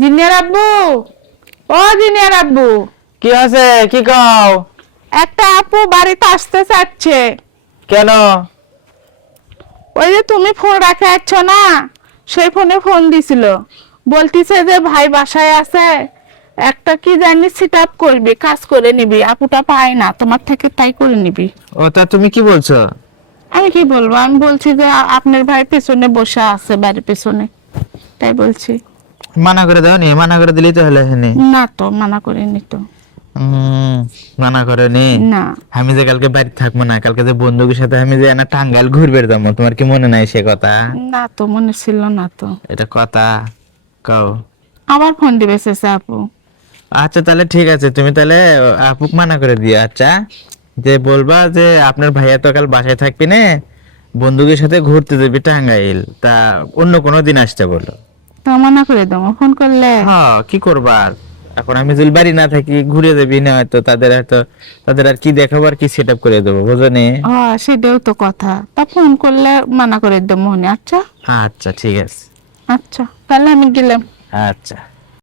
Junior আব্বু, ও junior আব্বু, কি আছে? কি কও? একটা আপু বাড়িতে আসতে চাচ্ছে। কেন? ওই যে তুমি ফোন রাখে আছ না, সেই ফোনে ফোন দিছিল, বলতিছে যে ভাই বাসায় আছে, একটা কি জানি সেট আপ করবি, কাজ করে নিবি, আপুটা পায় না তোমার থেকে, তাই করে নিবি। ও তা তুমি কি বলছো? আমি কি বলবো, আমি বলছি যে আপনার ভাই পেছনে বসে আছে, বাড়ির পেছনে, তাই বলছি। মানা করে দাও নি, মানা করে দিলেই তো হলো হেনে। না তো, মানা করিনি তো। মানা করে নি। না আমি যে কালকে বাড়ি থাকবো না, কালকে যে বন্ধুদের সাথে আমি যে না টাঙ্গাইল ঘুরবে যাবো, তোমার কি মনে নাই সে কথা? না তো, মনে ছিল না তো। এটা কথা কও। আবার ফোন দিবে শেষে আপু। আচ্ছা তাহলে ঠিক আছে, তুমি তাহলে আপুক মানা করে দিও। আচ্ছা, যে বলবা যে আপনার ভাইয়া তো কাল বাসায় থাকবি না, বন্ধুদের সাথে ঘুরতে যাবি টাঙ্গাইল, তা অন্য কোনো দিন আসতে বলো। তো মানা করে দেবো ফোন করলে। হ্যাঁ, কি করবা আর? এখন আমি যদি বাড়ি না থাকি, ঘুরে যাবি না, হয়তো তাদের আর কি দেখাবো, আর কি সেট আপ করে দেবো, বুঝো নি? সেটাও তো কথা, তা ফোন করলে মানা করে দেবো মনে। আচ্ছা আচ্ছা ঠিক আছে। আচ্ছা, তাহলে আমি গেলাম। আচ্ছা।